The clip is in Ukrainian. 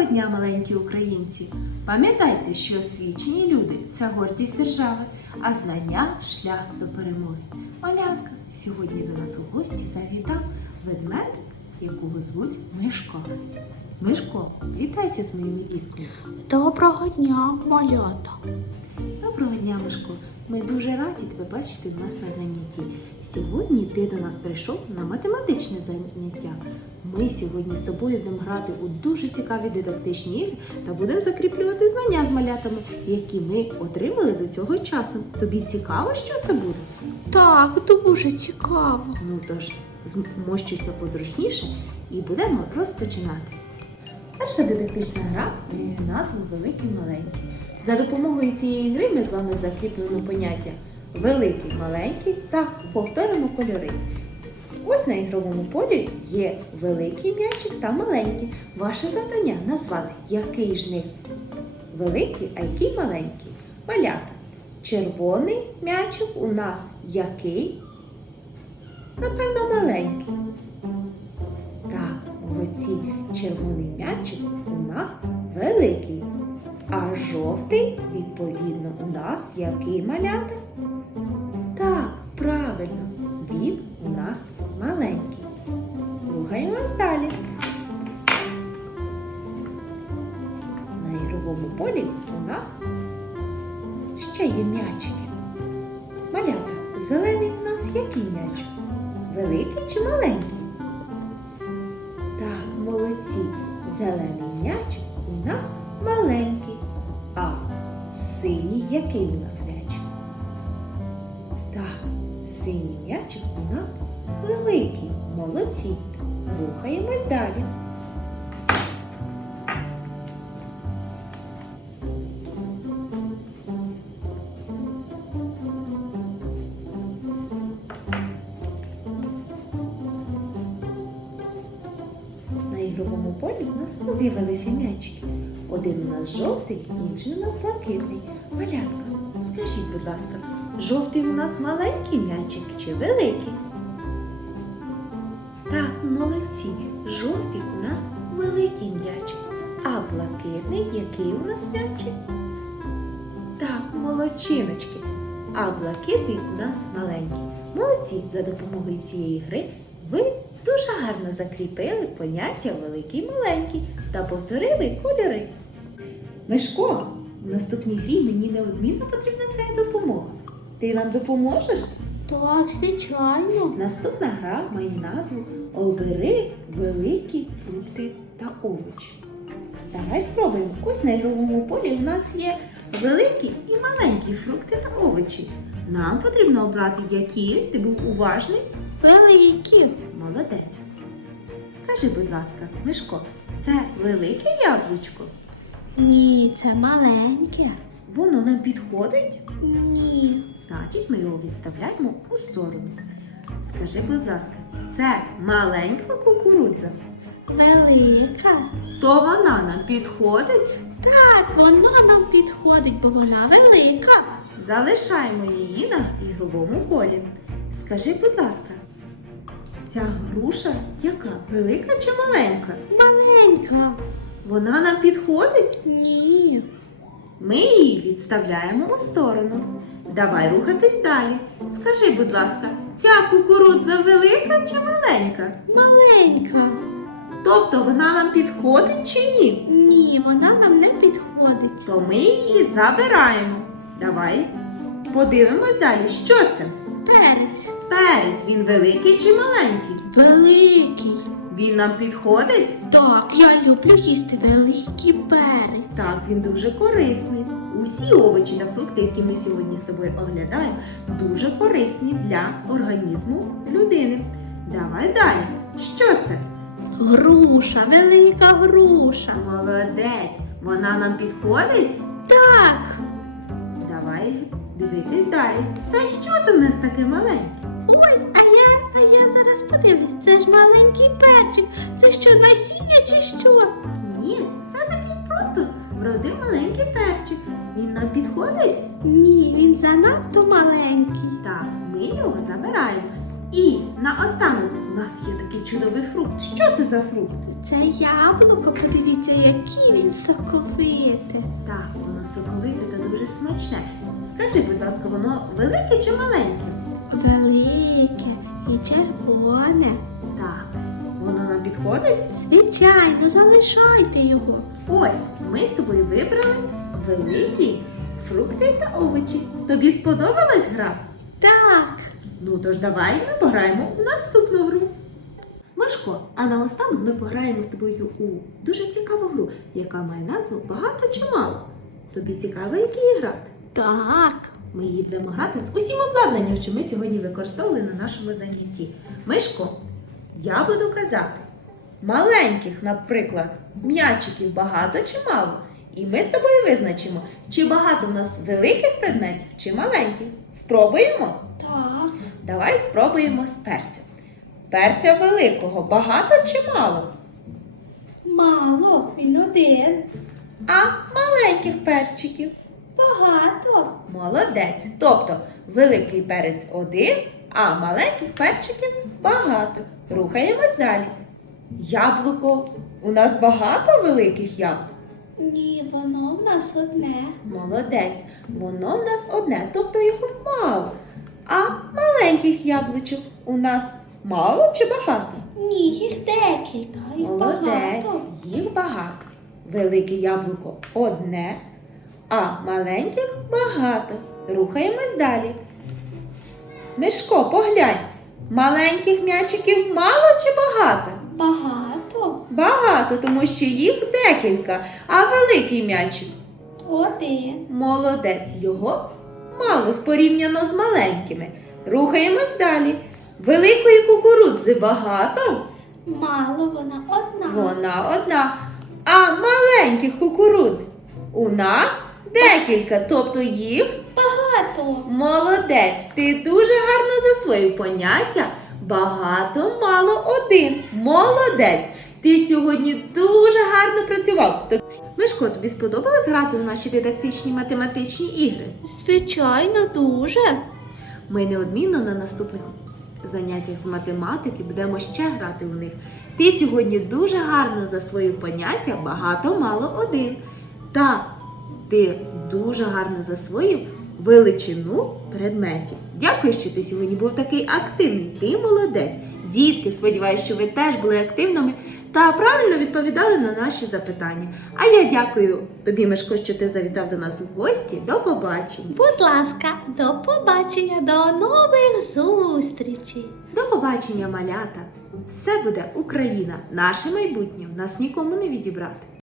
Доброго дня, маленькі українці! Пам'ятайте, що освічені люди це гордість держави, а знання шлях до перемоги. Малятка, сьогодні до нас у гості завітав ведмедик, якого звуть Мишко. Мишко, вітайся з моїми дітками. Доброго дня, малята. Доброго дня, Мишко. Ми дуже раді тебе бачити в нас на занятті. Сьогодні ти до нас прийшов на математичне заняття. Ми сьогодні з тобою будемо грати у дуже цікаві дидактичні ігри та будемо закріплювати знання з малятами, які ми отримали до цього часу. Тобі цікаво, що це буде? Так, дуже цікаво. Ну тож, змощуйся позручніше і будемо розпочинати. Перша дидактична гра має назву Великий маленький. За допомогою цієї гри ми з вами закріплено поняття великий, маленький та повторимо кольори. Ось на ігровому полі є великий м'ячик та маленький. Ваше завдання назвати, який ж них великий, а який маленький. Малята. Червоний м'ячик у нас який? Напевно, маленький. Так, молодці, червоний м'ячик у нас великий. А жовтий, відповідно, у нас який малята? Так, правильно, він у нас маленький. Рухаємось далі. На ігровому полі у нас ще є м'ячики. Малята, зелений у нас який м'ячик? Великий чи маленький? Зелений м'ячик у нас маленький. А синій який у нас м'ячик? Так, синій м'ячик у нас великий. Молодці. Рухаємось далі. Ігровому у нас з'явилися м'ячики. Один у нас жовтий, інший у нас блакитний. Малятка, скажіть, будь ласка, жовтий у нас маленький м'ячик чи великий? Так, молодці. Жовтий у нас великий м'ячик. А блакитний який у нас м'ячик? Так, молодчиночки. А блакитний у нас маленький. Молодці, за допомогою цієї гри ви дуже гарно закріпили поняття великий і маленький та повторили кольори. Мишко, в наступній грі мені неодмінно потрібна твоя допомога. Ти нам допоможеш? Так, звичайно. Наступна гра має назву Обери великі фрукти та овочі. Давай спробуємо. Ось на ігровому полі у нас є великі і маленькі фрукти та овочі. Нам потрібно обрати, які ти був уважний. Великі. Молодець. Скажи, будь ласка, Мишко, це велике яблучко? Ні, це маленьке. Воно нам підходить? Ні. Значить, ми його відставляємо у сторону. Скажи, будь ласка, це маленька кукурудза? Велика. То вона нам підходить? Так, воно нам підходить, бо вона велика. Залишаємо її на ігровому полі. Скажи, будь ласка, ця груша яка? Велика чи маленька? Маленька. Вона нам підходить? Ні. Ми її відставляємо у сторону. Давай рухатись далі. Скажи, будь ласка, ця кукурудза велика чи маленька? Маленька. Тобто вона нам підходить чи ні? Ні, вона нам не підходить. То ми її забираємо. Давай подивимось далі, що це? Перець. Перець, він великий чи маленький? Великий. Він нам підходить? Так, я люблю їсти великий перець. Так, він дуже корисний. Усі овочі та фрукти, які ми сьогодні з тобою оглядаємо, дуже корисні для організму людини. Давай далі. Що це? Груша, велика груша. Молодець. Вона нам підходить? Так. Давай дивитись далі. Це що це в нас таке маленьке? Ой, а я, а я зараз подивлюсь, це ж маленький перчик. Це що, насіння чи що? Ні, це такий просто вродив маленький перчик. Він нам підходить? Ні, він занадто маленький. Так, ми його забираємо. І наостанок у нас є такий чудовий фрукт. Що це за фрукт? Це яблуко, подивіться, Дуже соковите. Так, воно соковите та дуже смачне. Скажи, будь ласка, воно велике чи маленьке? Велике і червоне. Так, воно нам підходить? Звичайно, залишайте його. Ось ми з тобою вибрали великі фрукти та овочі. Тобі сподобалась гра? Так, Ну тож давай ми пограємо у наступну гру. Машко, а наостанок ми пограємо з тобою у дуже цікаву гру, яка має назву Багато чи мало. Тобі цікаво, як її грати? так. Ми її будемо грати з усім обладнанням, що ми сьогодні використовували на нашому занятті. Мишко, я буду казати, маленьких, наприклад, м'ячиків багато чи мало. І ми з тобою визначимо, чи багато в нас великих предметів, чи маленьких. Спробуємо? Так. Давай спробуємо з перця. Перця великого багато чи мало? Мало, він один. А маленьких перчиків? Багато. Молодець. Тобто великий перець один, а маленьких перчиків багато. Рухаємось далі. Яблуко. У нас багато великих яблук. Ні, воно в нас одне. Молодець. Воно в нас одне, тобто його мало. А маленьких яблучок у нас мало чи багато? Ні, їх декілька. І Молодець, багато. їх багато. Велике яблуко одне, а маленьких багато. Рухаємось далі. Мишко, поглянь, маленьких м'ячиків мало чи багато? Багато. Багато, тому що їх декілька, а великий м'ячик Один. молодець, його мало порівняно з маленькими. Рухаємось далі. Великої кукурудзи багато. Мало вона одна. Вона одна. А маленьких кукурудз у нас декілька, тобто їх Багато. молодець. Ти дуже гарно засвоїв поняття. Багато, мало один. Молодець. Ти сьогодні дуже гарно працював. Мишко, тобі сподобалось грати у наші дидактичні математичні ігри? Звичайно, дуже. Ми неодмінно на наступних заняттях з математики будемо ще грати у них. Ти сьогодні дуже гарно засвоїв поняття багато, мало один. Та ти дуже гарно засвоїв величину предметів. Дякую, що ти сьогодні був такий активний. Ти молодець. Дітки, сподіваюся, що ви теж були активними та правильно відповідали на наші запитання. А я дякую тобі, Мишко, що ти завітав до нас в гості. До побачення. Будь ласка, до побачення, до нових зустрічей. До побачення, малята! Все буде Україна, наше майбутнє, нас нікому не відібрати.